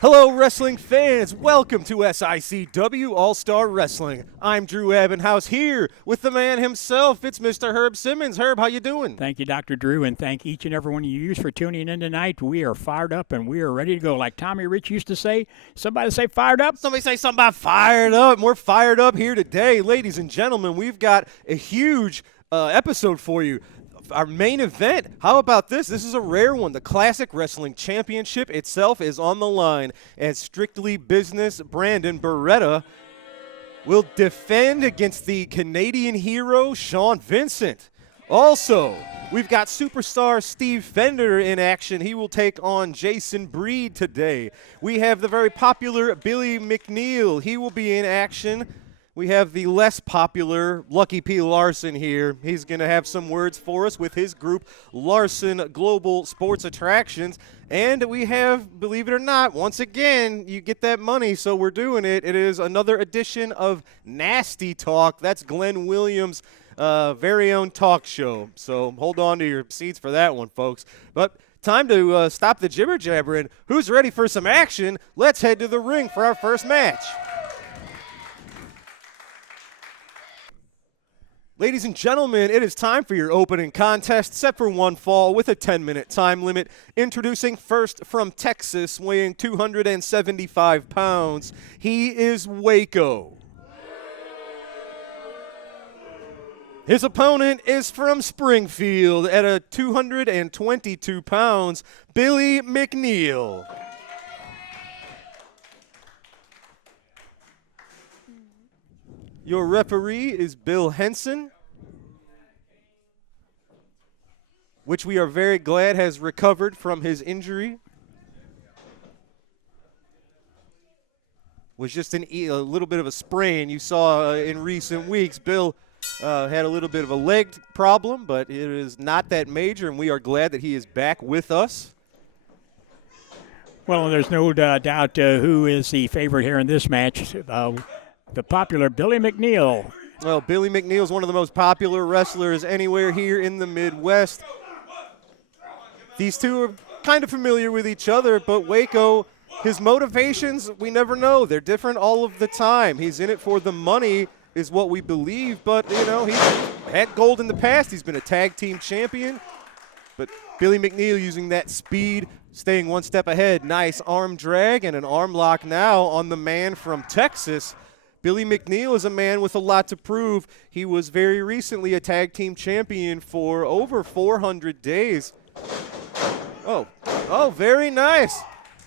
Hello, wrestling fans. Welcome to SICW All-Star Wrestling. I'm Drew Abbenhouse here with the man himself. It's Mr. Herb Simmons. Herb, how you doing? Thank you, Dr. Drew, and thank each and every one of you for tuning in tonight. We are fired up and we are ready to go. Like Tommy Rich used to say, somebody say fired up? Somebody say something about fired up. We're fired up here today. Ladies and gentlemen, we've got a huge episode for you. Our main event, how about this? This is a rare one. The Classic Wrestling Championship itself is on the line, and Strictly Business Brandon Beretta will defend against the Canadian hero Shawn Vincent. Also, we've got superstar Steve Fender in action. He will take on Jason Breed today. We have the very popular Billy McNeel. He will be in action. We have the less popular Lucky P. Larson here. He's going to have some words for us with his group, Larson Global Sports Attractions. And we have, believe it or not, once again, you get that money, so we're doing it. It is another edition of Nasty Talk. That's Glenn Williams' very own talk show. So hold on to your seats for that one, folks. But time to stop the jibber-jabbering. Who's ready for some action? Let's head to the ring for our first match. Ladies and gentlemen, it is time for your opening contest, set for one fall with a 10-minute time limit. Introducing first from Texas, weighing 275 pounds, he is Waco. His opponent is from Springfield at a 222 pounds, Billy McNeel. Your referee is Bill Henson, which we are very glad has recovered from his injury. Was just a little bit of a sprain you saw in recent weeks. Bill had a little bit of a leg problem, but it is not that major, and we are glad that he is back with us. Well, there's no doubt who is the favorite here in this match. The popular Billy McNeel. Well, Billy McNeel is one of the most popular wrestlers anywhere here in the Midwest. These two are kind of familiar with each other, but Waco, his motivations, we never know. They're different all of the time. He's in it for the money is what we believe, but, you know, he's had gold in the past. He's been a tag team champion. But Billy McNeel using that speed, staying one step ahead. Nice arm drag and an arm lock now on the man from Texas. Billy McNeel is a man with a lot to prove. He was very recently a tag team champion for over 400 days. Oh, very nice.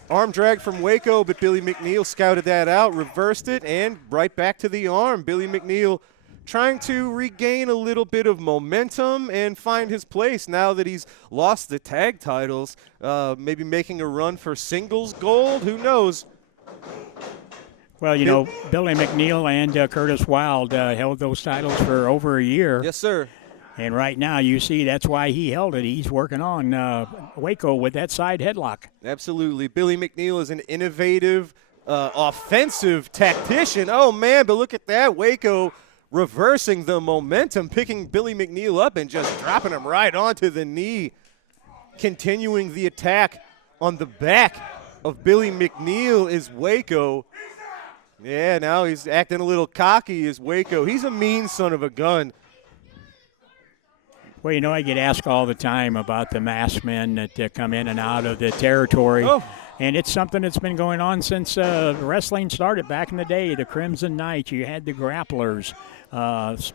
Arm drag from Waco, but Billy McNeel scouted that out, reversed it, and right back to the arm. Billy McNeel trying to regain a little bit of momentum and find his place now that he's lost the tag titles. Maybe making a run for singles gold, who knows? Well, you know, Billy McNeel and Curtis Wilde held those titles for over a year. Yes, sir. And right now, you see, that's why he held it. He's working on Waco with that side headlock. Absolutely. Billy McNeel is an innovative, offensive tactician. Oh, man, but look at that. Waco reversing the momentum, picking Billy McNeel up and just dropping him right onto the knee. Continuing the attack on the back of Billy McNeel is Waco. Yeah, now he's acting a little cocky as Waco. He's a mean son of a gun. Well, you know, I get asked all the time about the masked men that come in and out of the territory. Oh. And it's something that's been going on since wrestling started back in the day. The Crimson Knights, you had the grapplers.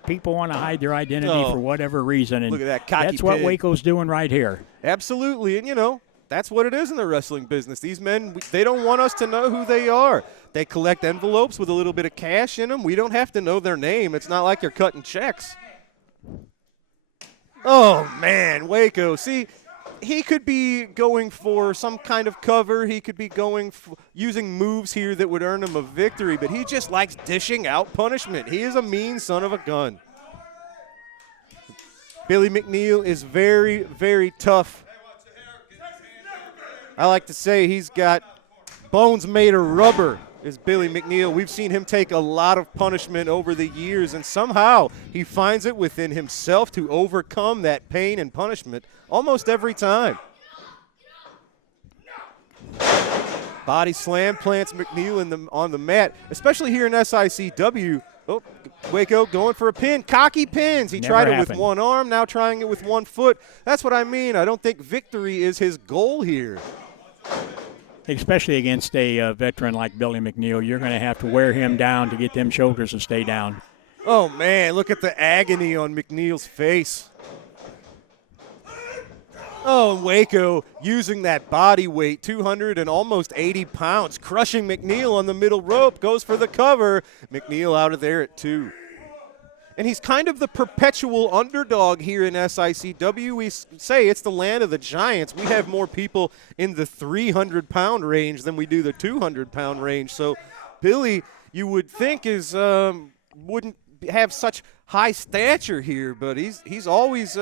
People want to hide their identity for whatever reason. And look at that cocky that's what pig. Waco's doing right here. Absolutely. And, you know, that's what it is in the wrestling business. These men, they don't want us to know who they are. They collect envelopes with a little bit of cash in them. We don't have to know their name. It's not like you're cutting checks. Oh, man, Waco. See, he could be going for some kind of cover. He could be going using moves here that would earn him a victory, but he just likes dishing out punishment. He is a mean son of a gun. Billy McNeel is very, very tough. I like to say he's got bones made of rubber, is Billy McNeel. We've seen him take a lot of punishment over the years, and somehow he finds it within himself to overcome that pain and punishment almost every time. Body slam plants McNeel on the mat, especially here in SICW. Oh, Waco going for a pin. Cocky pins. He tried it with one arm, now trying it with 1 foot. That's what I mean. I don't think victory is his goal here. Especially against a veteran like Billy McNeel, you're going to have to wear him down to get them shoulders to stay down. Oh, man, look at the agony on McNeel's face. Oh, and Waco using that body weight, 200 and almost 80 pounds, crushing McNeel on the middle rope, goes for the cover. McNeel out of there at 2. And he's kind of the perpetual underdog here in SICW. We say it's the land of the giants. We have more people in the 300-pound range than we do the 200-pound range. So Billy, you would think, wouldn't have such high stature here, but he's always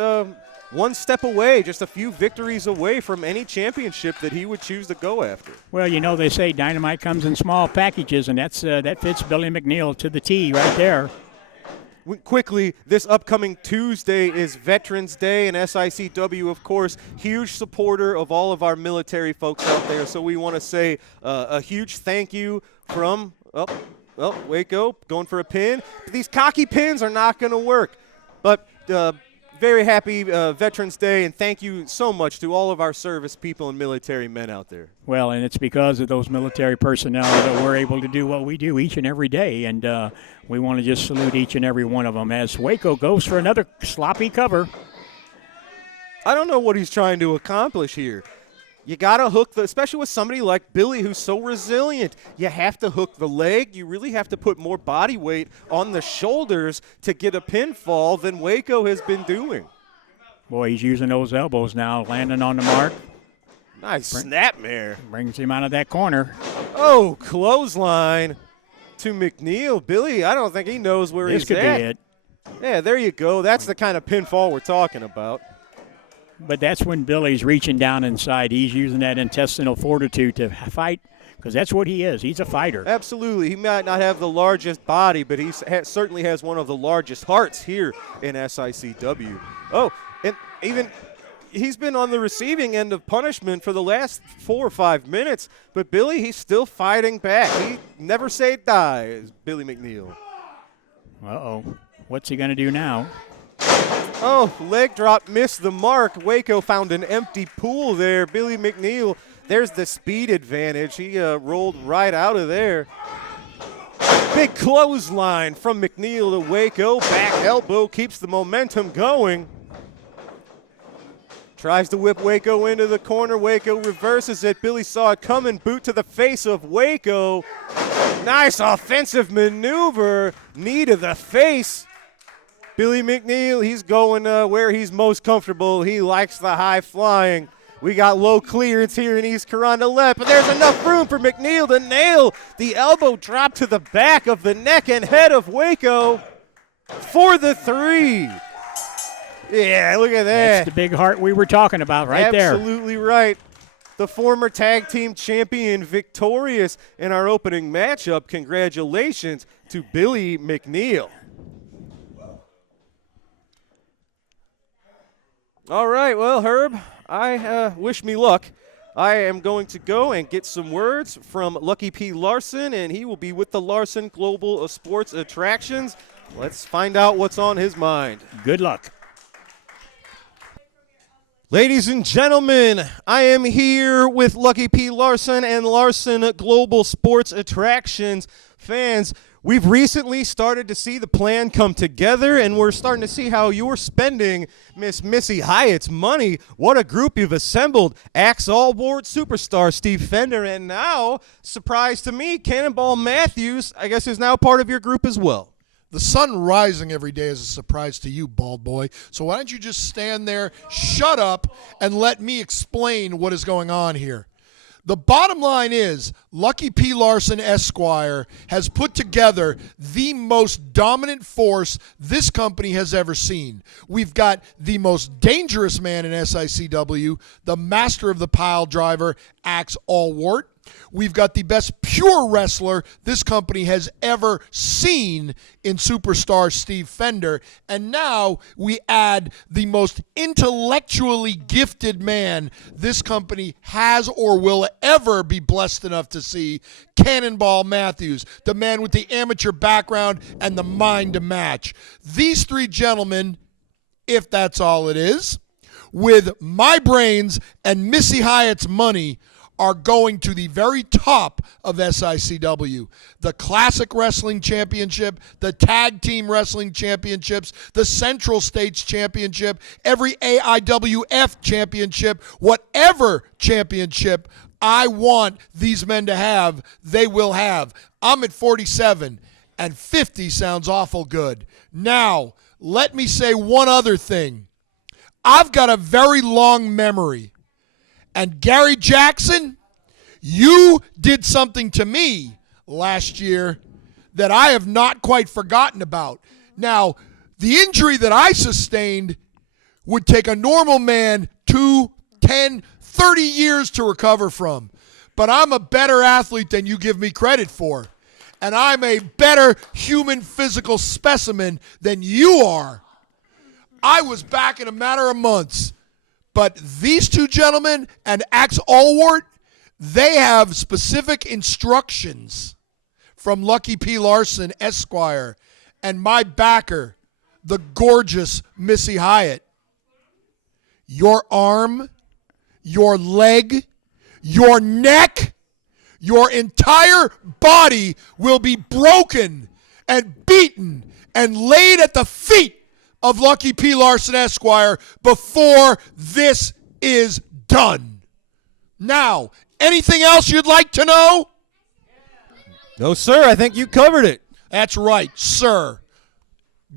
one step away, just a few victories away from any championship that he would choose to go after. Well, you know, they say dynamite comes in small packages, and that fits Billy McNeel to the T right there. Quickly, this upcoming Tuesday is Veterans Day, and SICW, of course, huge supporter of all of our military folks out there. So we want to say a huge thank you from Waco going for a pin. These cocky pins are not going to work, but very happy Veterans Day, and thank you so much to all of our service people and military men out there. Well, and it's because of those military personnel that we're able to do what we do each and every day, and we want to just salute each and every one of them as Waco goes for another sloppy cover. I don't know what he's trying to accomplish here. You got to hook especially with somebody like Billy who's so resilient. You have to hook the leg. You really have to put more body weight on the shoulders to get a pinfall than Waco has been doing. Boy, he's using those elbows now, landing on the mark. Nice snapmare. Brings him out of that corner. Oh, clothesline to McNeel. Billy, I don't think he knows where he's at. This could be it. Yeah, there you go. That's the kind of pinfall we're talking about. But that's when Billy's reaching down inside. He's using that intestinal fortitude to fight, because that's what he is. He's a fighter. Absolutely. He might not have the largest body, but he certainly has one of the largest hearts here in SICW. Oh, and even he's been on the receiving end of punishment for the last 4 or 5 minutes, but Billy, he's still fighting back. He never say die, is Billy McNeel. Uh-oh. What's he going to do now? Oh, leg drop, missed the mark. Waco found an empty pool there. Billy McNeel, there's the speed advantage. He rolled right out of there. Big clothesline from McNeel to Waco. Back elbow keeps the momentum going. Tries to whip Waco into the corner. Waco reverses it. Billy saw it coming. Boot to the face of Waco. Nice offensive maneuver. Knee to the face. Billy McNeel, he's going where he's most comfortable. He likes the high flying. We got low clearance here in East Corona left, but there's enough room for McNeel to nail the elbow drop to the back of the neck and head of Waco for the 3. Yeah, look at that. That's the big heart we were talking about right there. Absolutely right. The former tag team champion victorious in our opening matchup. Congratulations to Billy McNeel. All right, well, Herb, I wish me luck. I am going to go and get some words from Lucky P. Larson, and he will be with the Larson Global Sports Attractions. Let's find out what's on his mind. Good luck. Ladies and gentlemen, I am here with Lucky P. Larson and Larson Global Sports Attractions. Fans, we've recently started to see the plan come together, and we're starting to see how you're spending Miss Missy Hyatt's money. What a group you've assembled. Axe All-Board superstar Steve Fender, and now, surprise to me, Cannonball Matthews, I guess, is now part of your group as well. The sun rising every day is a surprise to you, bald boy. So why don't you just stand there, shut up, and let me explain what is going on here. The bottom line is Lucky P. Larson Esquire has put together the most dominant force this company has ever seen. We've got the most dangerous man in SICW, the master of the pile driver, Axe Allwart. We've got the best pure wrestler this company has ever seen in superstar Steve Fender. And now we add the most intellectually gifted man this company has or will ever be blessed enough to see, Cannonball Matthews, the man with the amateur background and the mind to match. These three gentlemen, if that's all it is, with my brains and Missy Hyatt's money, are going to the very top of SICW. The Classic Wrestling Championship, the Tag Team Wrestling Championships, the Central States Championship, every AIWF Championship, whatever championship I want these men to have, they will have. I'm at 47, and 50 sounds awful good. Now, let me say one other thing. I've got a very long memory. And Gary Jackson, you did something to me last year that I have not quite forgotten about. Now, the injury that I sustained would take a normal man 2, 10, 30 years to recover from. But I'm a better athlete than you give me credit for. And I'm a better human physical specimen than you are. I was back in a matter of months. But these two gentlemen and Axe Allwart, they have specific instructions from Lucky P. Larson, Esquire, and my backer, the gorgeous Missy Hyatt. Your arm, your leg, your neck, your entire body will be broken and beaten and laid at the feet of Lucky P. Larson, Esquire, before this is done. Now, anything else you'd like to know? No, sir. I think you covered it. That's right, sir.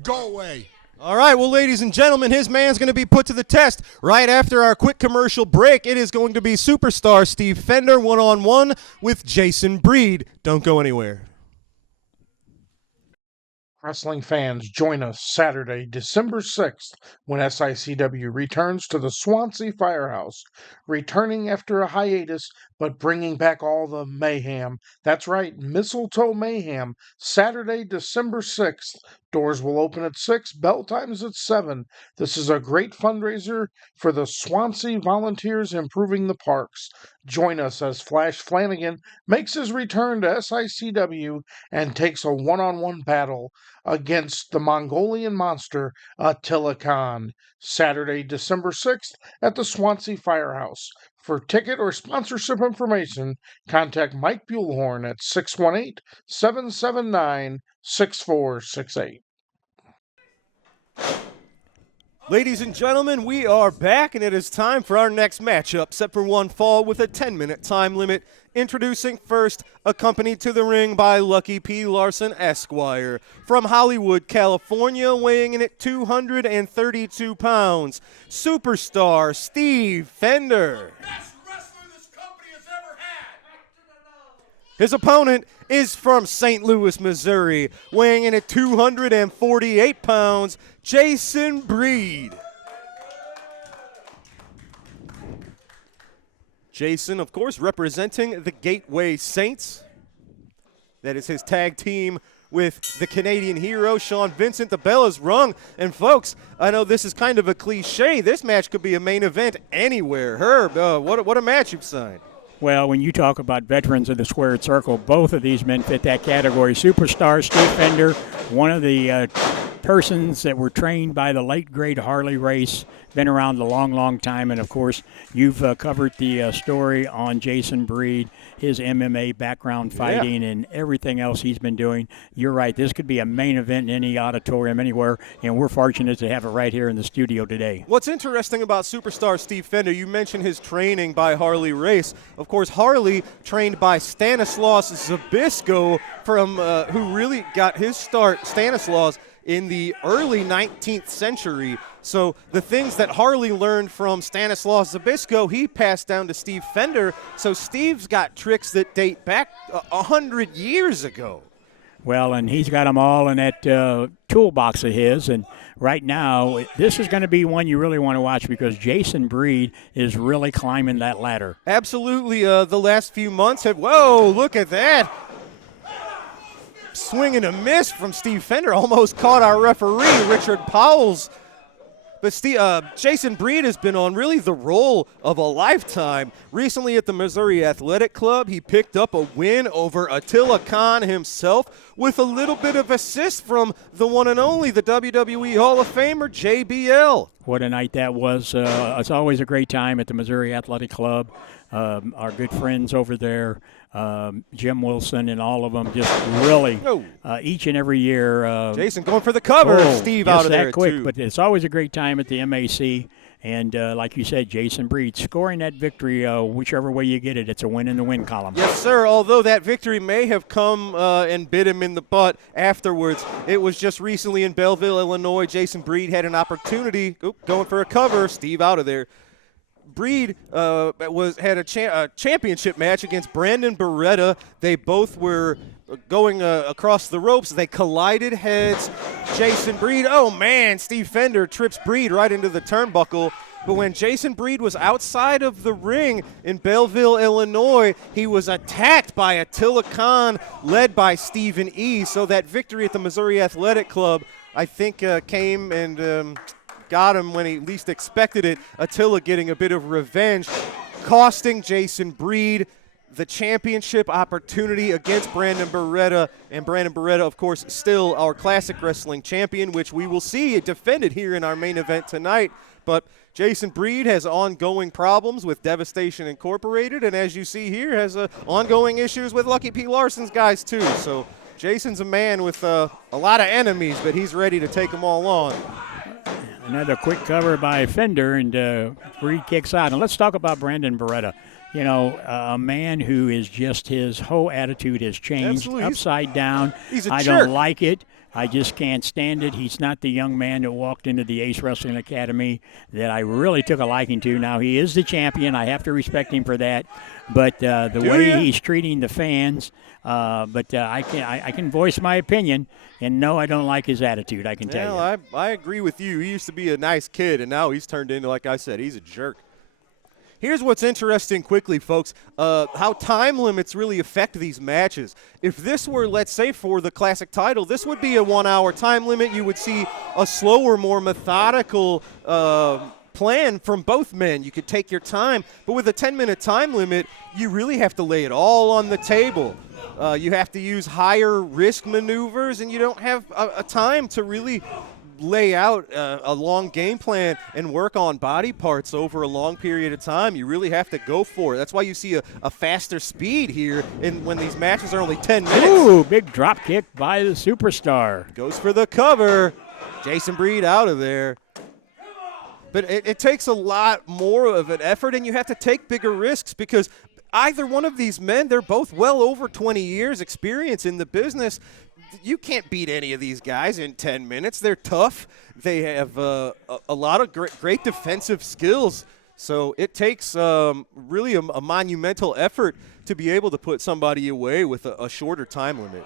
Go away. All right, well, ladies and gentlemen, his man's going to be put to the test right after our quick commercial break. It is going to be superstar Steve Fender one-on-one with Jason Breed. Don't go anywhere. Wrestling fans, join us Saturday, December 6th, when SICW returns to the Swansea Firehouse, returning after a hiatus, but bringing back all the mayhem. That's right, Mistletoe Mayhem, Saturday, December 6th. Doors will open at 6, bell time is at 7. This is a great fundraiser for the Swansea Volunteers Improving the Parks. Join us as Flash Flanagan makes his return to SICW and takes a one-on-one battle against the Mongolian monster Attila Khan. Saturday, December 6th at the Swansea Firehouse. For ticket or sponsorship information, contact Mike Buellhorn at 618-779-6468. Ladies and gentlemen, we are back, and it is time for our next matchup, set for one fall with a 10-minute time limit. Introducing first, accompanied to the ring by Lucky P. Larson, Esquire. From Hollywood, California, weighing in at 232 pounds, superstar Steve Fender. Best wrestler this company has ever had. His opponent is from St. Louis, Missouri, weighing in at 248 pounds, Jason Breed. Jason, of course, representing the Gateway Saints. That is his tag team with the Canadian hero, Shawn Vincent. The bell is rung. And, folks, I know this is kind of a cliche. This match could be a main event anywhere. Herb, what a match you've signed. Well, when you talk about veterans of the squared circle, both of these men fit that category. Superstar Steve Fender, one of the persons that were trained by the late, great Harley Race, been around a long, long time. And, of course, you've covered the story on Jason Breed, his MMA background fighting and everything else he's been doing. You're right. This could be a main event in any auditorium anywhere, and we're fortunate to have it right here in the studio today. What's interesting about superstar Steve Fender, you mentioned his training by Harley Race. Of course, Harley trained by Stanislaus Zbyszko, from who really got his start, Stanislaus, in the early 19th century. So the things that Harley learned from Stanislaus Zbyszko, he passed down to Steve Fender. So Steve's got tricks that date back 100 years ago. Well, and he's got them all in that toolbox of his. And right now, this is going to be one you really want to watch because Jason Breed is really climbing that ladder. Absolutely. The last few months have – whoa, look at that. Swing and a miss from Steve Fender. Almost caught our referee, Richard Powell's. But Jason Breed has been on really the role of a lifetime. Recently at the Missouri Athletic Club, he picked up a win over Attila Khan himself with a little bit of assist from the one and only, the WWE Hall of Famer, JBL. What a night that was. It's always a great time at the Missouri Athletic Club. Our good friends over there, Jim Wilson and all of them, just really each and every year. Jason going for the cover. Steve out of there, that quick, too. But it's always a great time at the MAC. And like you said, Jason Breed scoring that victory, whichever way you get it, it's a win in the win column. Yes, sir. Although that victory may have come and bit him in the butt afterwards. It was just recently in Belleville, Illinois. Jason Breed had an opportunity. Going for a cover. Steve out of there. Breed had a championship match against Brandon Beretta. They both were going across the ropes. They collided heads. Jason Breed, oh man, Steve Fender trips Breed right into the turnbuckle. But when Jason Breed was outside of the ring in Belleville, Illinois, he was attacked by Attila Khan, led by Stephen E. So that victory at the Missouri Athletic Club, I think, came and got him when he least expected it. Attila getting a bit of revenge, costing Jason Breed the championship opportunity against Brandon Beretta. And Brandon Beretta, of course, still our classic wrestling champion, which we will see defended here in our main event tonight. But Jason Breed has ongoing problems with Devastation Incorporated, and as you see here, has ongoing issues with Lucky P. Larson's guys too. So Jason's a man with a lot of enemies, but he's ready to take them all on. Another quick cover by Fender, and Breed kicks out. And let's talk about Brandon Beretta. You know, a man who is just his whole attitude has changed. Absolutely. Upside down. He's a I jerk. don't like it. I just can't stand it. He's not the young man that walked into the Ace Wrestling Academy that I really took a liking to. Now, he is the champion. I have to respect him for that. But the way he's treating the fans, I can voice my opinion. And no, I don't like his attitude, I can tell you. I agree with you. He used to be a nice kid, and now he's turned into, like I said, he's a jerk. Here's what's interesting quickly, folks, how time limits really affect these matches. If this were, let's say, for the Classic title, this would be a 1 hour time limit. You would see a slower, more methodical plan from both men. You could take your time. But with a 10-minute time limit, you really have to lay it all on the table. You have to use higher risk maneuvers, and you don't have a time to really lay out a long game plan and work on body parts over a long period of time. You really have to go for it. That's why you see a faster speed here when these matches are only 10 minutes. Ooh, big drop kick by the superstar. Goes for the cover. Jason Breed out of there. But it takes a lot more of an effort, and you have to take bigger risks because either one of these men, they're both well over 20 years experience in the business. You can't beat any of these guys in 10 minutes. They're tough. They have a lot of great defensive skills. So it takes really a monumental effort to be able to put somebody away with a shorter time limit.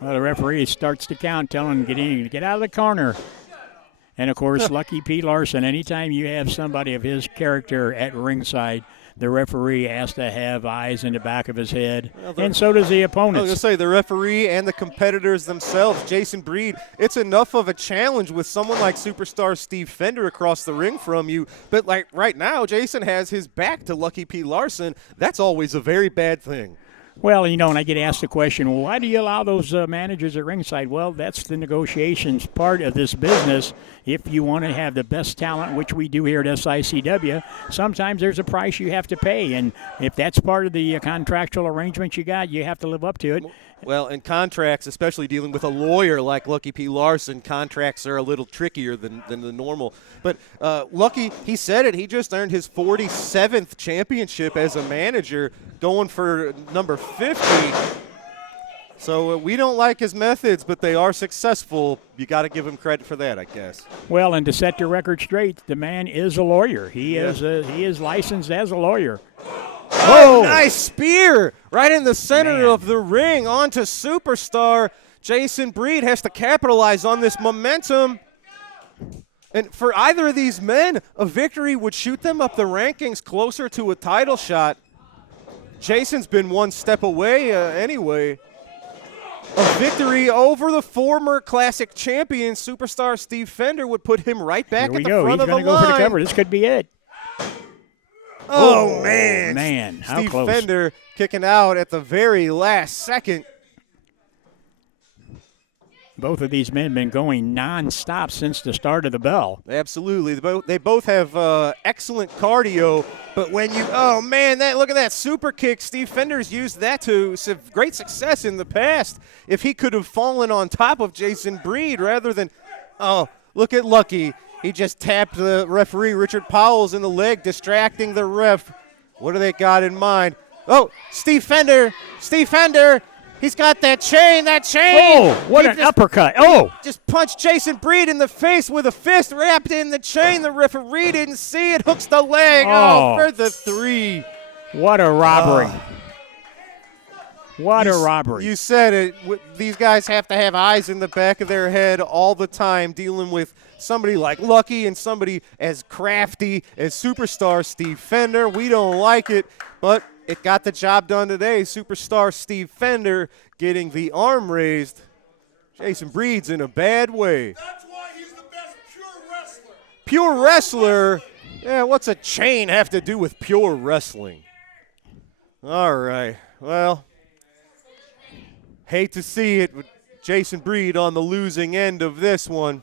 Well, the referee starts to count, telling him to get out of the corner. And, of course, Lucky P. Larson, anytime you have somebody of his character at ringside, the referee has to have eyes in the back of his head, and so does the opponent. I was going to say, the referee and the competitors themselves, Jason Breed, it's enough of a challenge with someone like superstar Steve Fender across the ring from you. But, like, right now, Jason has his back to Lucky P. Larson. That's always a very bad thing. Well, you know, and I get asked the question, well, why do you allow those managers at ringside? Well, that's the negotiations part of this business. If you want to have the best talent, which we do here at SICW, sometimes there's a price you have to pay. And if that's part of the contractual arrangement you got, you have to live up to it. Well, in contracts, especially dealing with a lawyer like Lucky P. Larson, contracts are a little trickier than the normal. But Lucky, he said it, he just earned his 47th championship as a manager, going for number 50. So we don't like his methods, but they are successful. You got to give him credit for that, I guess. Well, and to set the record straight, the man is a lawyer. He is licensed as a lawyer. Oh, nice spear right in the center of the ring onto Superstar. Jason Breed has to capitalize on this momentum. And for either of these men, a victory would shoot them up the rankings closer to a title shot. Jason's been one step away anyway. A victory over the former Classic champion, Superstar Steve Fender, would put him right back at the front of the line. He's going to go for the cover. This could be it. Oh, man. Man, how Steve close. Fender kicking out at the very last second. Both of these men have been going nonstop since the start of the bell. Absolutely. They both have excellent cardio, but when you, oh, man, look at that super kick. Steve Fender's used that to great success in the past. If he could have fallen on top of Jason Breed rather than, oh, look at Lucky. He just tapped the referee, Richard Powell's, in the leg, distracting the ref. What do they got in mind? Oh, Steve Fender. He's got that chain. Oh, what an uppercut. Oh. Just punched Jason Breed in the face with a fist wrapped in the chain. The referee didn't see it. Hooks the leg. Oh, for the 3. What a robbery. What a robbery. You said it. These guys have to have eyes in the back of their head all the time dealing with somebody like Lucky and somebody as crafty as Superstar Steve Fender. We don't like it, but it got the job done today. Superstar Steve Fender getting the arm raised. Jason Breed's in a bad way. That's why he's the best pure wrestler. Pure wrestler? Yeah, what's a chain have to do with pure wrestling? All right, well, hate to see it, but Jason Breed on the losing end of this one.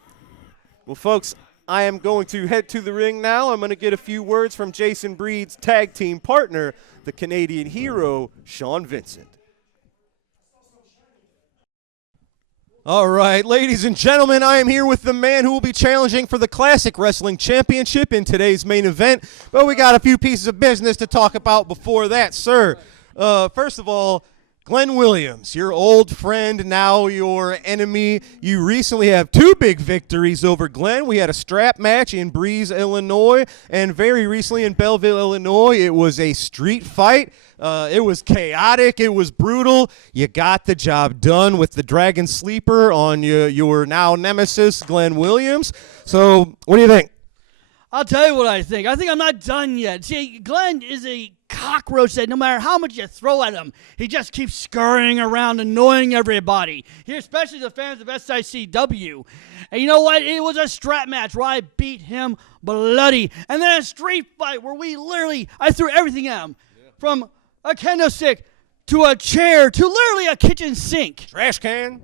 Well, folks, I am going to head to the ring now. I'm going to get a few words from Jason Breed's tag team partner, the Canadian hero, Shawn Vincent. All right, ladies and gentlemen, I am here with the man who will be challenging for the Classic Wrestling Championship in today's main event. But we got a few pieces of business to talk about before that, sir. First of all, Glenn Williams, your old friend, now your enemy. You recently have 2 big victories over Glenn. We had a strap match in Breeze, Illinois, and very recently in Belleville, Illinois, it was a street fight. It was chaotic. It was brutal. You got the job done with the Dragon Sleeper on your now nemesis, Glenn Williams. So what do you think? I'll tell you what I think. I think I'm not done yet. See, Glenn is a cockroach that no matter how much you throw at him, he just keeps scurrying around, annoying everybody. Here, especially the fans of SICW. And you know what? It was a strap match where I beat him bloody. And then a street fight where I threw everything at him. Yeah. From a kendo stick to a chair to literally a kitchen sink. Trash can.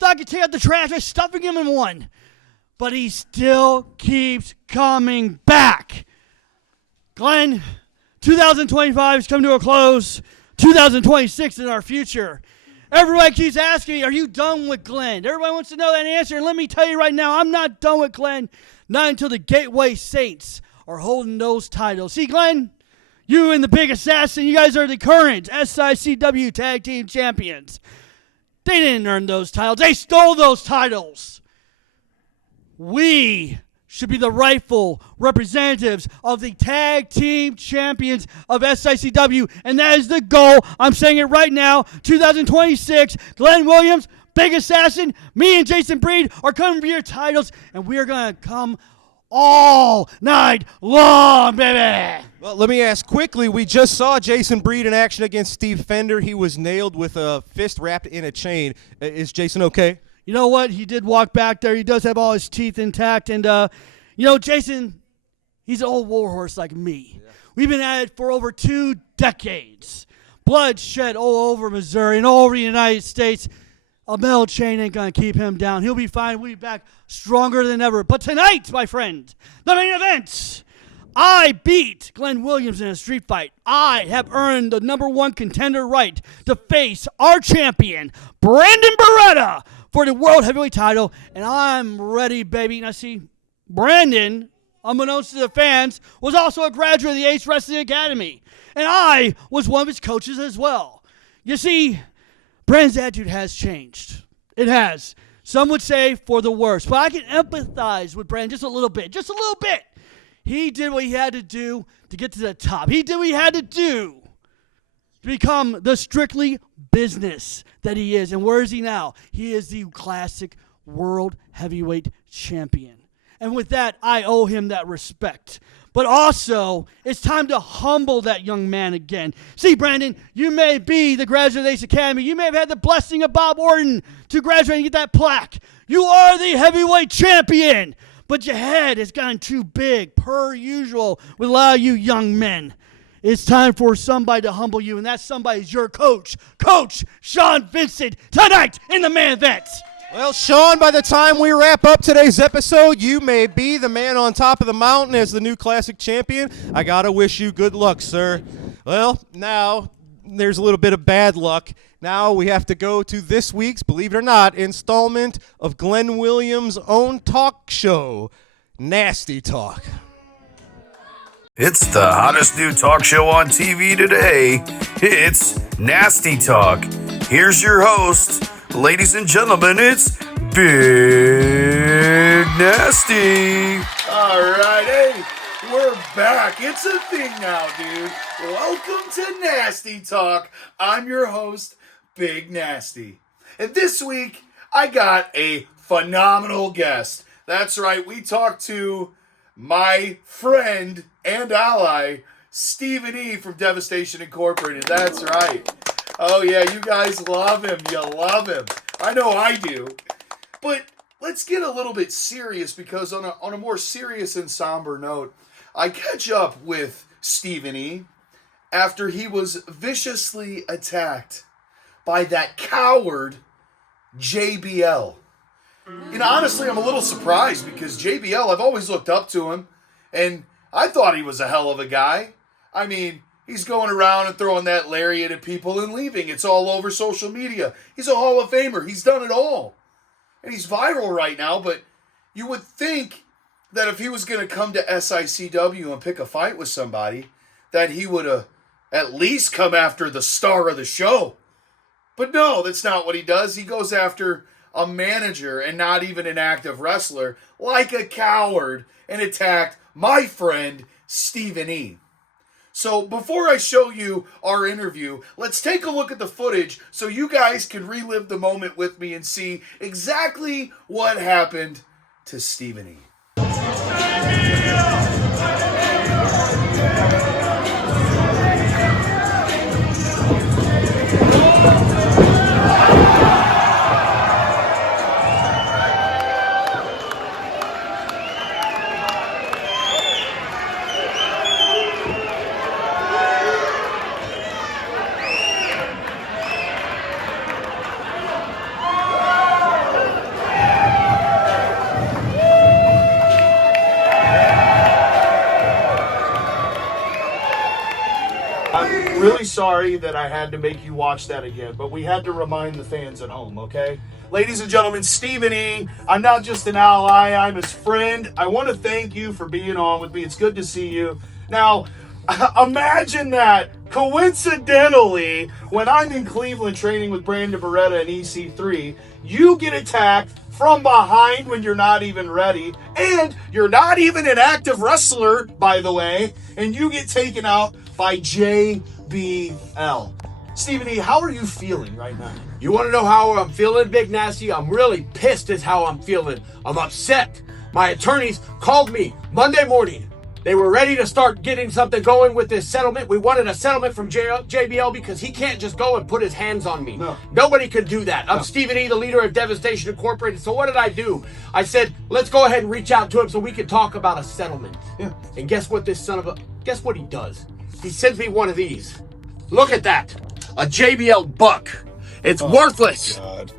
Thought I could take out the trash by stuffing him in one. But he still keeps coming back. Glenn, 2025 is coming to a close. 2026 is our future. Everybody keeps asking me, are you done with Glenn? Everybody wants to know that answer. And let me tell you right now, I'm not done with Glenn. Not until the Gateway Saints are holding those titles. See, Glenn, you and the Big Assassin, you guys are the current SICW Tag Team Champions. They didn't earn those titles. They stole those titles. We should be the rightful representatives of the Tag Team Champions of SICW, and that is the goal. I'm saying it right now. 2026, Glenn Williams, Big Assassin, me and Jason Breed are coming for your titles, and we are going to come all night long, baby. Well, let me ask quickly. We just saw Jason Breed in action against Steve Fender. He was nailed with a fist wrapped in a chain. Is Jason okay? You know what? He did walk back there. He does have all his teeth intact. And, Jason, he's an old warhorse like me. Yeah. We've been at it for over 2 decades. Blood shed all over Missouri and all over the United States. A metal chain ain't going to keep him down. He'll be fine. We'll be back stronger than ever. But tonight, my friend, the main event, I beat Glenn Williams in a street fight. I have earned the #1 contender right to face our champion, Brandon Beretta, for the World Heavyweight title, and I'm ready, baby. Now, see, Brandon, unbeknownst to the fans, was also a graduate of the Ace Wrestling Academy, and I was one of his coaches as well. You see, Brandon's attitude has changed. It has. Some would say for the worse, but I can empathize with Brandon just a little bit. He did what he had to do to get to the top. He did what he had to do to become the strictly business that he is. And where is he now? He is the classic world heavyweight champion. And with that, I owe him that respect. But also, it's time to humble that young man again. See, Brandon, you may be the graduate of the Ace Academy. You may have had the blessing of Bob Orton to graduate and get that plaque. You are the heavyweight champion. But your head has gotten too big, per usual, with a lot of you young men. It's time for somebody to humble you, and that somebody is your coach, Coach Shawn Vincent, tonight in the main event. Well, Shawn, by the time we wrap up today's episode, you may be the man on top of the mountain as the new classic champion. I got to wish you good luck, sir. Well, now there's a little bit of bad luck. Now we have to go to this week's, believe it or not, installment of Glenn Williams' own talk show, Nasty Talk. It's the hottest new talk show on TV today. It's Nasty Talk. Here's your host. Ladies and gentlemen, it's Big Nasty. All right, hey, we're back. It's a thing now, dude. Welcome to Nasty Talk. I'm your host, Big Nasty. And this week, I got a phenomenal guest. That's right, we talked to my friend and ally, Stephen E. from Devastation Incorporated. That's right. Oh, yeah, you guys love him. You love him. I know I do. But let's get a little bit serious, because on a more serious and somber note, I catch up with Stephen E. after he was viciously attacked by that coward JBL. You know, honestly, I'm a little surprised, because JBL, I've always looked up to him, and I thought he was a hell of a guy. I mean, he's going around and throwing that lariat at people and leaving. It's all over social media. He's a Hall of Famer. He's done it all. And he's viral right now, but you would think that if he was going to come to SICW and pick a fight with somebody, that he would at least come after the star of the show. But no, that's not what he does. He goes after a manager and not even an active wrestler, like a coward, and attacked my friend Stephen E. So before I show you our interview, let's take a look at the footage so you guys can relive the moment with me and see exactly what happened to Stephen E. Really sorry that I had to make you watch that again, but we had to remind the fans at home, okay? Ladies and gentlemen, Stephen E. I'm not just an ally, I'm his friend. I want to thank you for being on with me. It's good to see you. Now, imagine that, coincidentally, when I'm in Cleveland training with Brandon Beretta and EC3, you get attacked from behind when you're not even ready, and you're not even an active wrestler, by the way, and you get taken out by JBL. Stephen E., how are you feeling right now? You want to know how I'm feeling, Big Nasty? I'm really pissed is how I'm feeling. I'm upset. My attorneys called me Monday morning. They were ready to start getting something going with this settlement. We wanted a settlement from JBL because he can't just go and put his hands on me. No. Nobody could do that. I'm Stephen E., the leader of Devastation Incorporated. So what did I do? I said, let's go ahead and reach out to him so we can talk about a settlement. Yeah. And guess what guess what he does? He sends me one of these. Look at that. A JBL buck. It's worthless. God.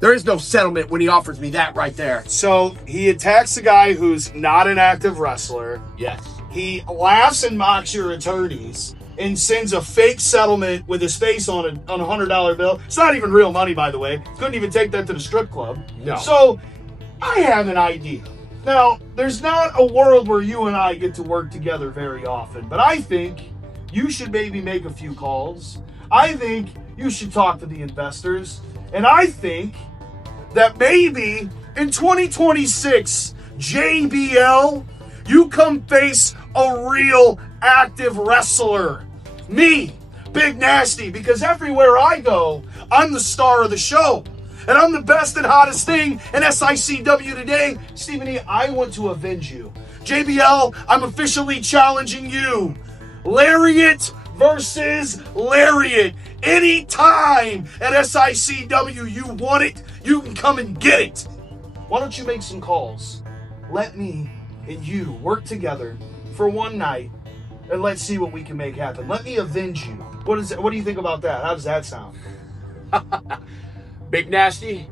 There is no settlement when he offers me that right there. So he attacks a guy who's not an active wrestler. Yes. He laughs and mocks your attorneys and sends a fake settlement with his face on a $100 bill. It's not even real money, by the way. Couldn't even take that to the strip club. No. So I have an idea. Now, there's not a world where you and I get to work together very often, but I think you should maybe make a few calls. I think you should talk to the investors. And I think that maybe in 2026, JBL You come face a real active wrestler. Me, Big Nasty, because everywhere I go, I'm the star of the show. And I'm the best and hottest thing in SICW today. Stephen E., I want to avenge you. JBL, I'm officially challenging you. Lariat versus Lariat. Anytime at SICW you want it, you can come and get it. Why don't you make some calls? Let me and you work together for one night, and let's see what we can make happen. Let me avenge you. What do you think about that? How does that sound? Big Nasty,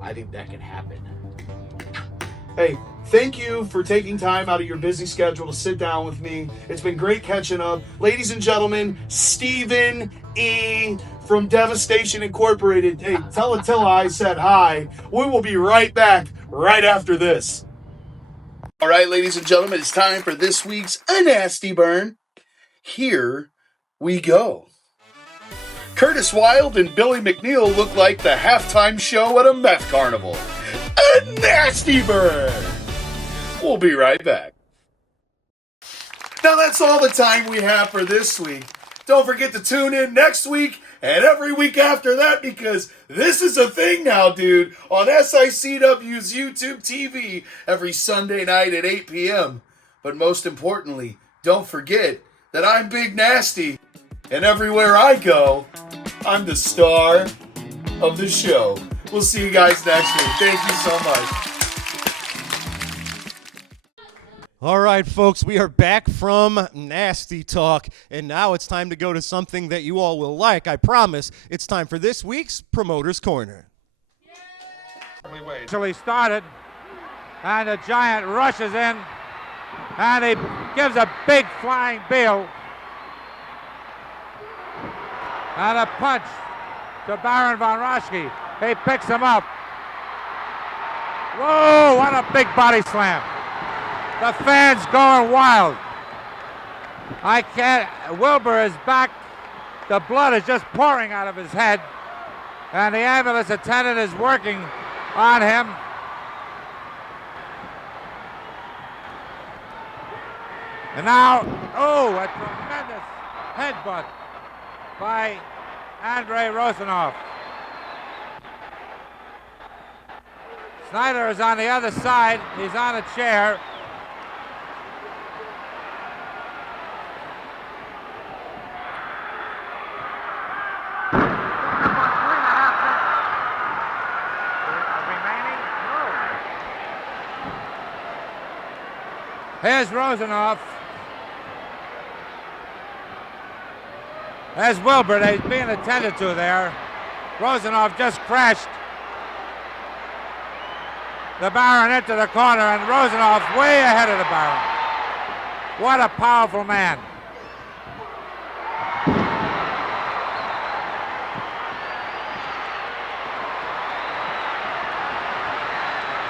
I think that can happen. Hey, thank you for taking time out of your busy schedule to sit down with me. It's been great catching up. Ladies and gentlemen, Stephen E. from Devastation Incorporated. Hey, tell Attila I said hi. We will be right back right after this. All right, ladies and gentlemen, it's time for this week's A Nasty Burn. Here we go. Curtis Wilde and Billy McNeel look like the halftime show at a meth carnival. A Nasty Burn! We'll be right back. Now that's all the time we have for this week. Don't forget to tune in next week and every week after that, because this is a thing now, dude, on SICW's YouTube TV every Sunday night at 8 p.m. But most importantly, don't forget that I'm Big Nasty, and everywhere I go, I'm the star of the show. We'll see you guys next week. Thank you so much. All right, folks, we are back from Nasty Talk, and now it's time to go to something that you all will like, I promise. It's time for this week's Promoter's Corner. Actually started, and the Giant rushes in, and he gives a big flying Bill, and a punch to Baron von Raschke. He picks him up. Whoa, what a big body slam. The fans going wild. I can't, Wilbur is back. The blood is just pouring out of his head, and the ambulance attendant is working on him. And now, oh, a tremendous headbutt by Andrei Rosanov. Snyder is on the other side. He's on a chair. Here's Rosanov. There's Wilbur. He's being attended to there. Rosanov just crashed the Baron into the corner, and Rosanov way ahead of the Baron. What a powerful man.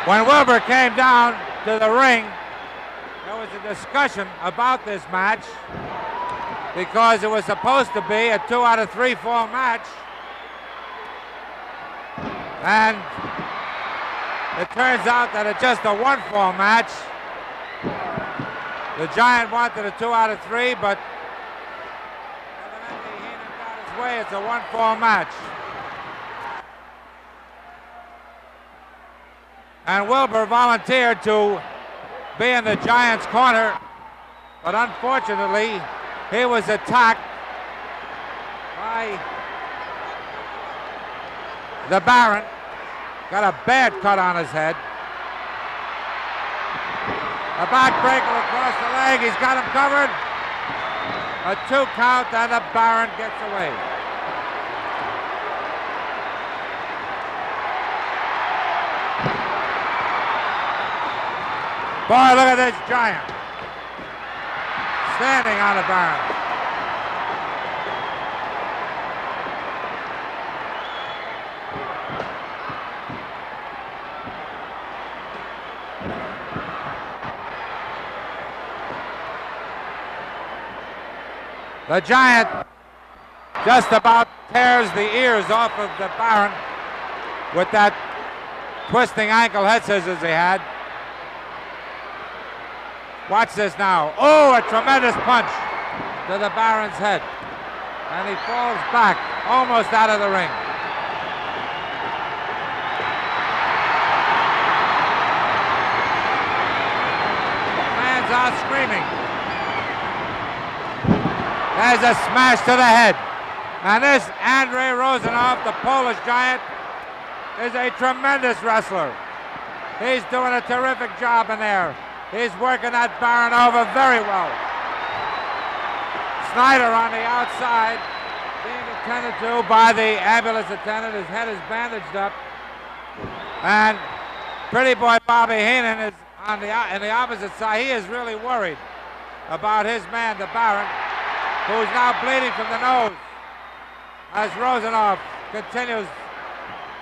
When Wilbur came down to the ring, there was a discussion about this match because it was supposed to be a 2 out of 3 fall match, and it turns out that it's just a 1 fall match. The Giant wanted a 2 out of 3, but evidently Heenan got his way. It's a 1 fall match. And Wilbur volunteered to be in the Giant's corner, but unfortunately he was attacked by the Baron. Got a bad cut on his head. A backbreaker across the leg. He's got him covered. A 2 count, and the Baron gets away. Boy, look at this Giant standing on the Baron. The Giant just about tears the ears off of the Baron with that twisting ankle head scissors he had. Watch this now. Oh, a tremendous punch to the Baron's head. And he falls back, almost out of the ring. Fans are screaming. There's a smash to the head. And this Andrei Rozanov, the Polish giant, is a tremendous wrestler. He's doing a terrific job in there. He's working that Baron over very well. Snyder on the outside, being attended to by the ambulance attendant. His head is bandaged up. And pretty boy Bobby Heenan is on the opposite side. He is really worried about his man, the Baron, who's now bleeding from the nose as Rozanov continues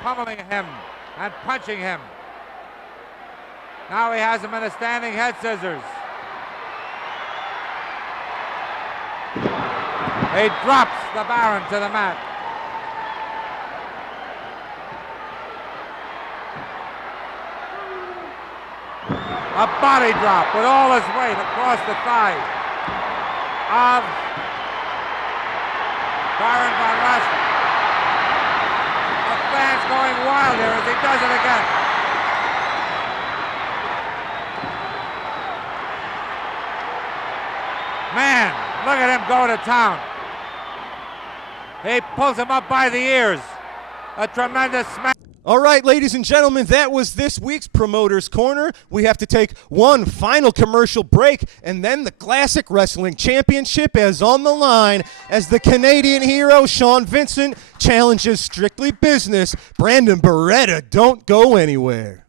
pummeling him and punching him. Now he has him in a standing head scissors. He drops the Baron to the mat. A body drop with all his weight across the thigh of Baron von Raschke. The fans going wild here as he does it again. Man, look at him go to town. He pulls him up by the ears. A tremendous smash. All right, ladies and gentlemen, that was this week's Promoter's Corner. We have to take one final commercial break, and then the Classic Wrestling Championship is on the line as the Canadian hero, Shawn Vincent, challenges Strictly Business, Brandon Beretta. Don't go anywhere.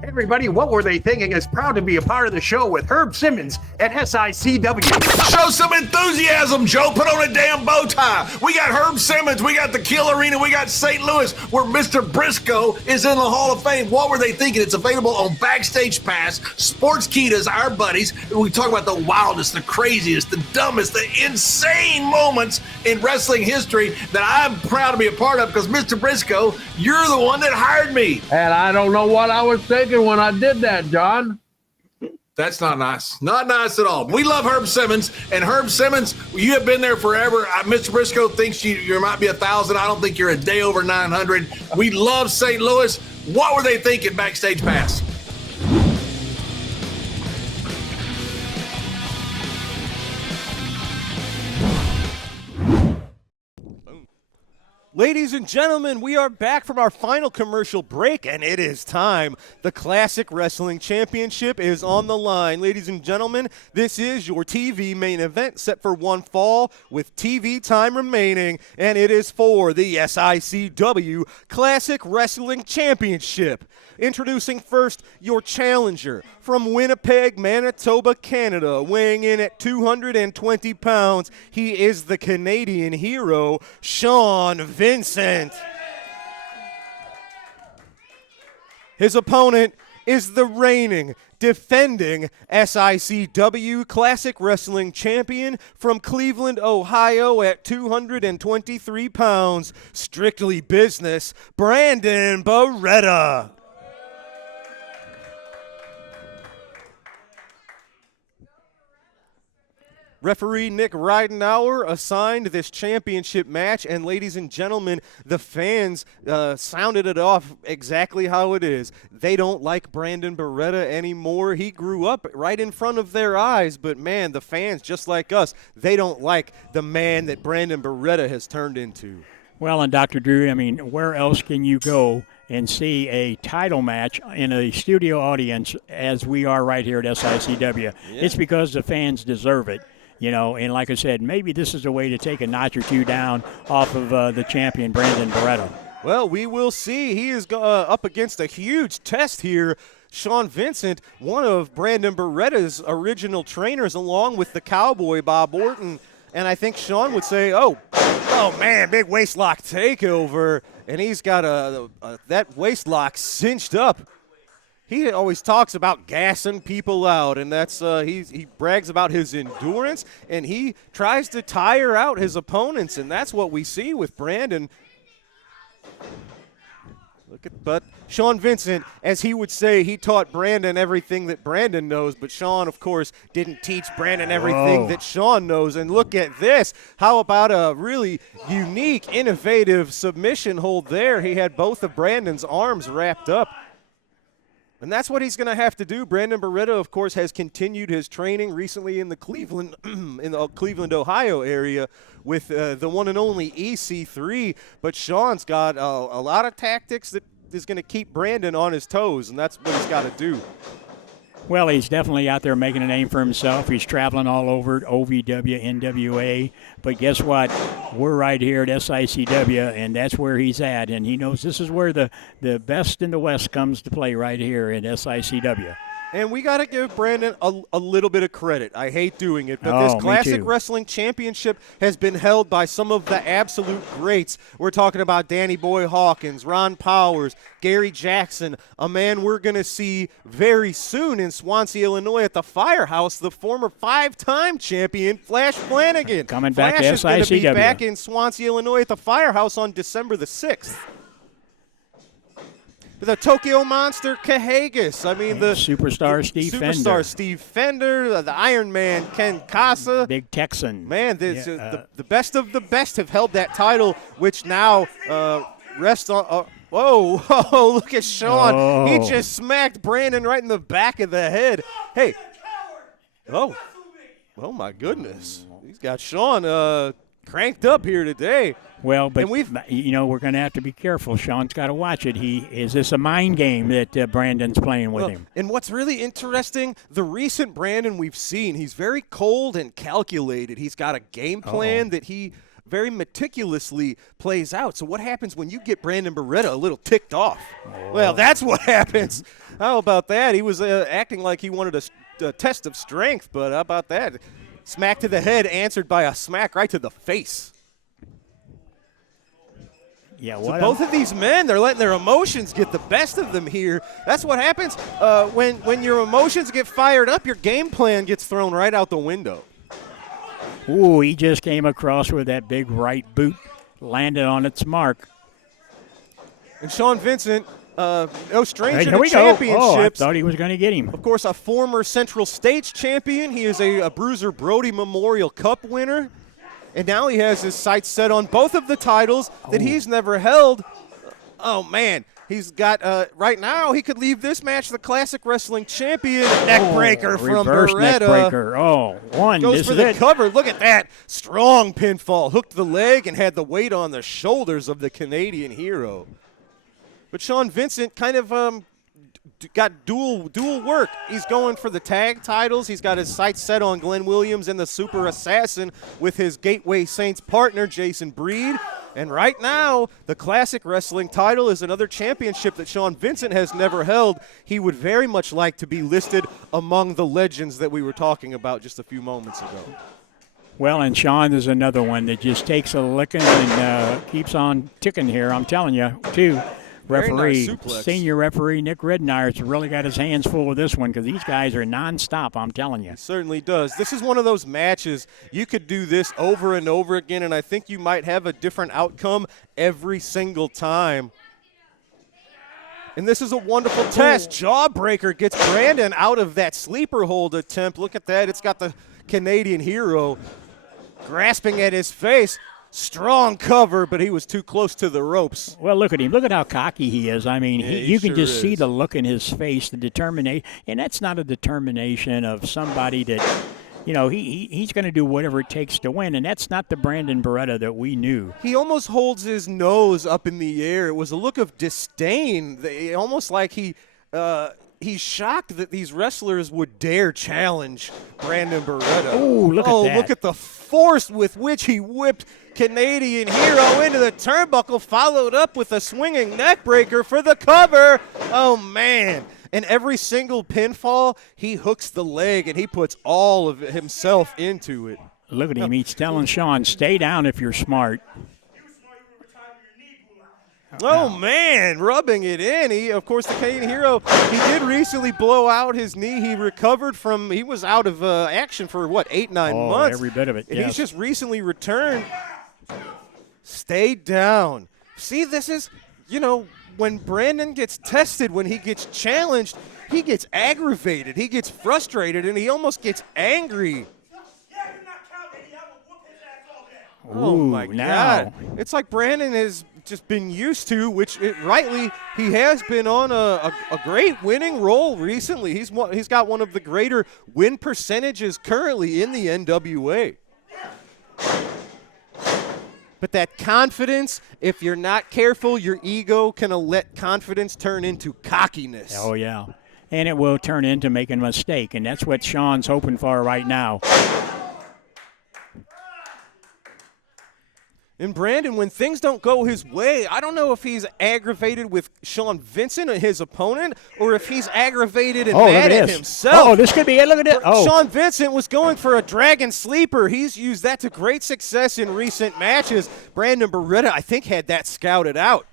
Hey everybody, What Were They Thinking is proud to be a part of the show with Herb Simmons at SICW. Show some enthusiasm, Joe. Put on a damn bow tie. We got Herb Simmons. We got the Kill Arena. We got St. Louis, where Mr. Briscoe is in the Hall of Fame. What Were They Thinking? It's available on Backstage Pass. Sportskeeda's our buddies. We talk about the wildest, the craziest, the dumbest, the insane moments in wrestling history that I'm proud to be a part of because, Mr. Briscoe, you're the one that hired me. And I don't know what I was thinking when I did that, John. That's not nice. Not nice at all. We love Herb Simmons, and Herb Simmons, you have been there forever. Mr. Briscoe thinks you might be 1,000. I don't think you're a day over 900. We love St. Louis. What were they thinking, Backstage Pass? Ladies and gentlemen, we are back from our final commercial break, and it is time. The Classic Wrestling Championship is on the line. Ladies and gentlemen, this is your TV main event set for one fall with TV time remaining, and it is for the SICW Classic Wrestling Championship. Introducing first your challenger from Winnipeg, Manitoba, Canada, weighing in at 220 pounds. He is the Canadian hero, Shawn Vincent. His opponent is the reigning, defending SICW Classic Wrestling Champion from Cleveland, Ohio at 223 pounds. Strictly Business, Brandon Beretta. Referee Nick Ridenauer assigned this championship match, and ladies and gentlemen, the fans sounded it off exactly how it is. They don't like Brandon Beretta anymore. He grew up right in front of their eyes, but man, the fans, just like us, they don't like the man that Brandon Beretta has turned into. Well, and Dr. Drew, I mean, where else can you go and see a title match in a studio audience as we are right here at SICW? Yeah. It's because the fans deserve it. You know, and like I said, maybe this is a way to take a notch or two down off of the champion, Brandon Beretta. Well, we will see. He is up against a huge test here. Shawn Vincent, one of Brandon Beretta's original trainers, along with the Cowboy, Bob Orton. And I think Shawn would say, oh man, big waistlock takeover. And he's got that waistlock cinched up. He always talks about gassing people out, and that's he brags about his endurance, and he tries to tire out his opponents, and that's what we see with Brandon. But Shawn Vincent, as he would say, he taught Brandon everything that Brandon knows, but Shawn, of course, didn't teach Brandon everything that Shawn knows. And look at this. How about a really unique, innovative submission hold there? He had both of Brandon's arms wrapped up. And that's what he's going to have to do. Brandon Beretta, of course, has continued his training recently in the Cleveland, Ohio area with the one and only EC3. But Shawn's got a lot of tactics that is going to keep Brandon on his toes, and that's what he's got to do. Well, he's definitely out there making a name for himself. He's traveling all over OVW, NWA. But guess what? We're right here at SICW, and that's where he's at. And he knows this is where the best in the West comes to play, right here at SICW. And we got to give Brandon a little bit of credit. I hate doing it, but Oh, this me Classic too. Wrestling Championship has been held by some of the absolute greats. We're talking about Danny Boy Hawkins, Ron Powers, Gary Jackson, a man we're going to see very soon in Swansea, Illinois at the Firehouse, the former 5-time champion Flash Flanagan. Coming back Flash to is going to be SICW. back in Swansea, Illinois at the Firehouse on December the 6th. The Tokyo Monster Cahagas. I mean, the Superstar Steve Fender. Superstar Steve Fender, the Iron Man Ken Casa. Big Texan. Man, the best of the best have held that title, which now rests on. Whoa, look at Shawn. Oh. He just smacked Brandon right in the back of the head. Hey. Oh my goodness. He's got Shawn cranked up here today. Well, but And we're going to have to be careful. Shawn's got to watch it. Is this a mind game that Brandon's playing with him? And what's really interesting, the recent Brandon we've seen, he's very cold and calculated. He's got a game plan that he very meticulously plays out. So what happens when you get Brandon Beretta a little ticked off? Well, that's what happens. How about that? He was acting like he wanted a test of strength, but how about that? Smack to the head answered by a smack right to the face. Yeah, So both of these men, they're letting their emotions get the best of them here. That's what happens when your emotions get fired up, your game plan gets thrown right out the window. Ooh, he just came across with that big right boot, landed on its mark. And Shawn Vincent, no stranger Hey, to here we go. Oh, I championships. thought he was going to get him. Of course, a former Central States champion. He is a Bruiser Brody Memorial Cup winner. And now he has his sights set on both of the titles that he's never held. Oh, man. He's got, right now, he could leave this match the Classic Wrestling Champion. Neckbreaker from Reverse Beretta. neckbreaker. Oh, one. Goes This for is the it. cover. Look at that. Strong pinfall. Hooked the leg and had the weight on the shoulders of the Canadian hero. But Shawn Vincent kind of got dual work. He's going for the tag titles. He's got his sights set on Glenn Williams and the Super Assassin with his Gateway Saints partner, Jason Breed. And right now, the Classic Wrestling title is another championship that Shawn Vincent has never held. He would very much like to be listed among the legends that we were talking about just a few moments ago. Well, and Shawn is another one that just takes a licking and keeps on ticking here. I'm telling you, too. Very Referee, nice suplex. senior referee Nick Rednire's really got his hands full with this one because these guys are nonstop, I'm telling you. He certainly does. This is one of those matches you could do this over and over again, and I think you might have a different outcome every single time. And this is a wonderful test. Jawbreaker gets Brandon out of that sleeper hold attempt. Look at that. It's got the Canadian hero grasping at his face. Strong cover, but he was too close to the ropes. Well, look at him. Look at how cocky he is. I mean, Yeah, he you can sure just see is. the look in his face, the determination. And that's not a determination of somebody that, he's going to do whatever it takes to win. And that's not the Brandon Beretta that we knew. He almost holds his nose up in the air. It was a look of disdain, almost like he's shocked that these wrestlers would dare challenge Brandon Beretta. Ooh, look at that. Look at the force with which he whipped Canadian hero into the turnbuckle, followed up with a swinging neckbreaker for the cover. Oh, man. And every single pinfall, he hooks the leg, and he puts all of himself into it. Look at him. He's telling Shawn, stay down if you're smart. Oh, man, rubbing it in. Of course, the Canadian hero, he did recently blow out his knee. He recovered he was out of action for, 8-9 months. Every bit of it, And yes. he's just recently returned. Stay down. See, this is, when Brandon gets tested, when he gets challenged, he gets aggravated, he gets frustrated, and he almost gets angry. Oh, my God. It's like Brandon has just been used to, rightly, he has been on a great winning roll recently. He's got one of the greater win percentages currently in the NWA. But that confidence, if you're not careful, your ego can let confidence turn into cockiness. Oh, yeah. And it will turn into making a mistake, and that's what Shawn's hoping for right now. And Brandon, when things don't go his way, I don't know if he's aggravated with Shawn Vincent, his opponent, or if he's aggravated and mad at himself. Oh, this could be it. Look at it. Oh. Shawn Vincent was going for a dragon sleeper. He's used that to great success in recent matches. Brandon Beretta, I think, had that scouted out.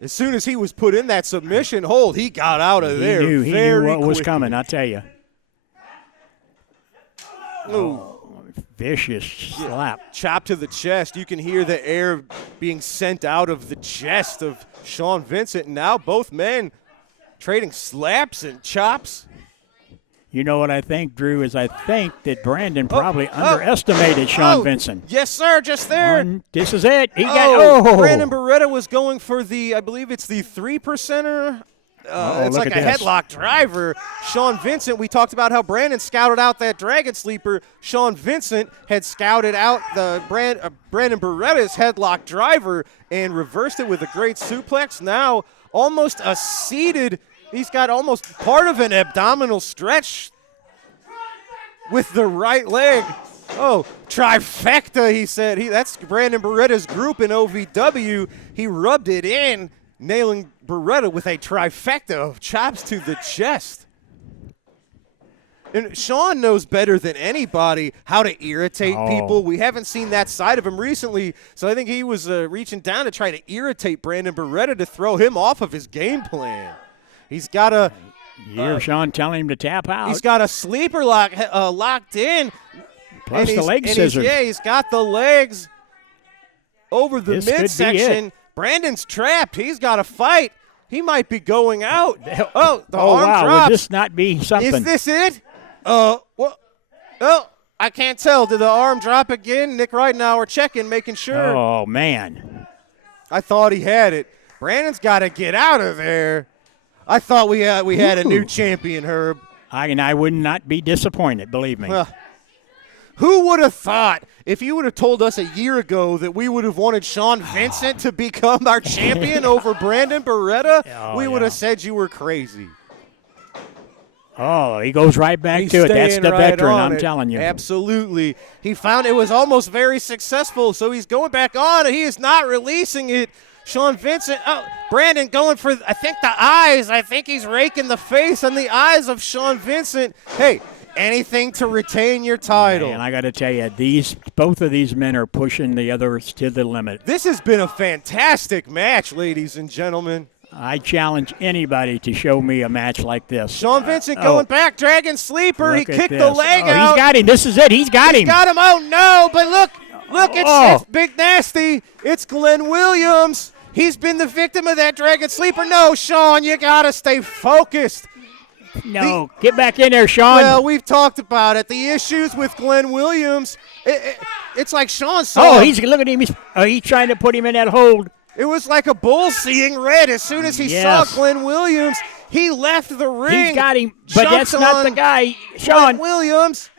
As soon as he was put in that submission hold, he got out of there. He knew what was quickly. coming, I tell you. Oh. Vicious slap. Chop to the chest. You can hear the air being sent out of the chest of Shawn Vincent. And now both men trading slaps and chops. You know what I think, Drew, is I think that Brandon probably underestimated Shawn Vincent. Yes, sir, just there. This is it. He got. Brandon Beretta was going for I believe it's the 3-percenter. It's like a headlock driver. Shawn Vincent, we talked about how Brandon scouted out that dragon sleeper. Shawn Vincent had scouted out the Brandon Beretta's headlock driver and reversed it with a great suplex. Now almost a seated, he's got almost part of an abdominal stretch with the right leg. Oh, trifecta, he said. That's Brandon Beretta's group in OVW. He rubbed it in, nailing Beretta with a trifecta of chops to the chest. And Shawn knows better than anybody how to irritate people. We haven't seen that side of him recently, so I think he was reaching down to try to irritate Brandon Beretta to throw him off of his game plan. He's got a... You hear Shawn telling him to tap out. He's got a sleeper locked in. Plus the leg scissors. He's got the legs over the midsection. Brandon's trapped. He's got to fight. He might be going out. Oh, the arm drops. Would this not be something? Is this it? I can't tell. Did the arm drop again? Nick Ridenauer checking, making sure. Oh, man. I thought he had it. Brandon's got to get out of there. I thought we had a new champion, Herb. I would not be disappointed, believe me. Who would have thought, if you would have told us a year ago that we would have wanted Shawn Vincent to become our champion over Brandon Beretta, we would have said you were crazy. Oh, he goes right back to it. That's the veteran, I'm telling you. Absolutely. He found it was almost very successful, so he's going back on, and he is not releasing it. Shawn Vincent, Brandon going for, I think, the eyes. I think he's raking the face on the eyes of Shawn Vincent. Hey, anything to retain your title. And I got to tell you, both of these men are pushing the others to the limit. This has been a fantastic match, ladies and gentlemen. I challenge anybody to show me a match like this. Shawn Vincent going back, Dragon Sleeper. He kicked the leg out. He's got him. This is it. He's got him. Got him. Oh, no, but look, it's Big Nasty. It's Glenn Williams. He's been the victim of that Dragon Sleeper. No, Shawn, you got to stay focused. No, get back in there, Shawn. Well, we've talked about it. The issues with Glenn Williams, it's like Shawn saw. Oh, look at him. He's trying to put him in that hold. It was like a bull seeing red. As soon as he saw Glenn Williams, he left the ring. He's got him, but that's not the guy. Shawn Glenn Williams.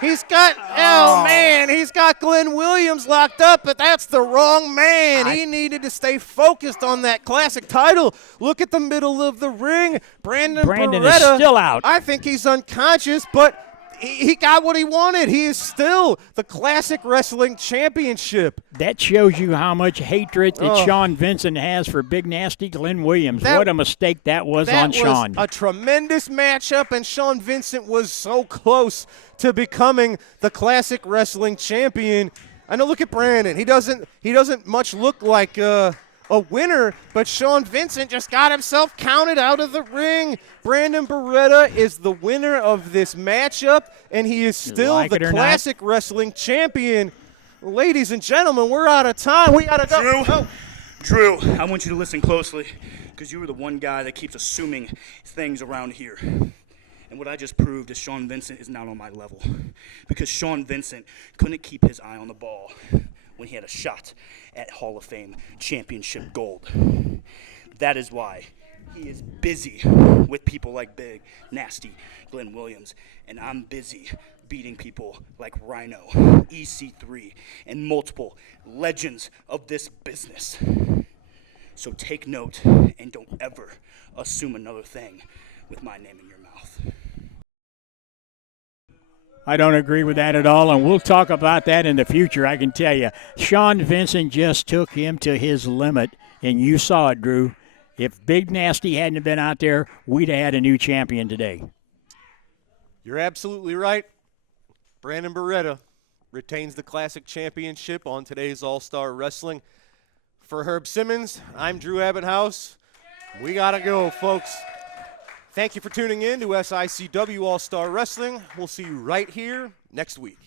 He's got, he's got Glenn Williams locked up, but that's the wrong man. He needed to stay focused on that classic title. Look at the middle of the ring. Brandon Beretta is still out. I think he's unconscious, but he got what he wanted. He is still the classic wrestling championship. That shows you how much hatred that Shawn Vincent has for Big Nasty Glenn Williams. What a mistake that was on Shawn. That was a tremendous matchup, and Shawn Vincent was so close to becoming the classic wrestling champion. I know, look at Brandon. He doesn't much look like a winner, but Shawn Vincent just got himself counted out of the ring. Brandon Beretta is the winner of this matchup, and he is still the classic wrestling champion. Ladies and gentlemen, we're out of time. We got to go. Drew, I want you to listen closely because you were the one guy that keeps assuming things around here. And what I just proved is Shawn Vincent is not on my level because Shawn Vincent couldn't keep his eye on the ball when he had a shot at Hall of Fame championship gold. That is why he is busy with people like Big, Nasty, Glenn Williams, and I'm busy beating people like Rhino, EC3, and multiple legends of this business. So take note and don't ever assume another thing with my name in your mouth. I don't agree with that at all, and we'll talk about that in the future, I can tell you. Shawn Vincent just took him to his limit, and you saw it, Drew. If Big Nasty hadn't been out there, we'd have had a new champion today. You're absolutely right. Brandon Beretta retains the Classic Championship on today's All-Star Wrestling. For Herb Simmons, I'm Drew Abbenhouse. We got to go, folks. Thank you for tuning in to SICW All-Star Wrestling. We'll see you right here next week.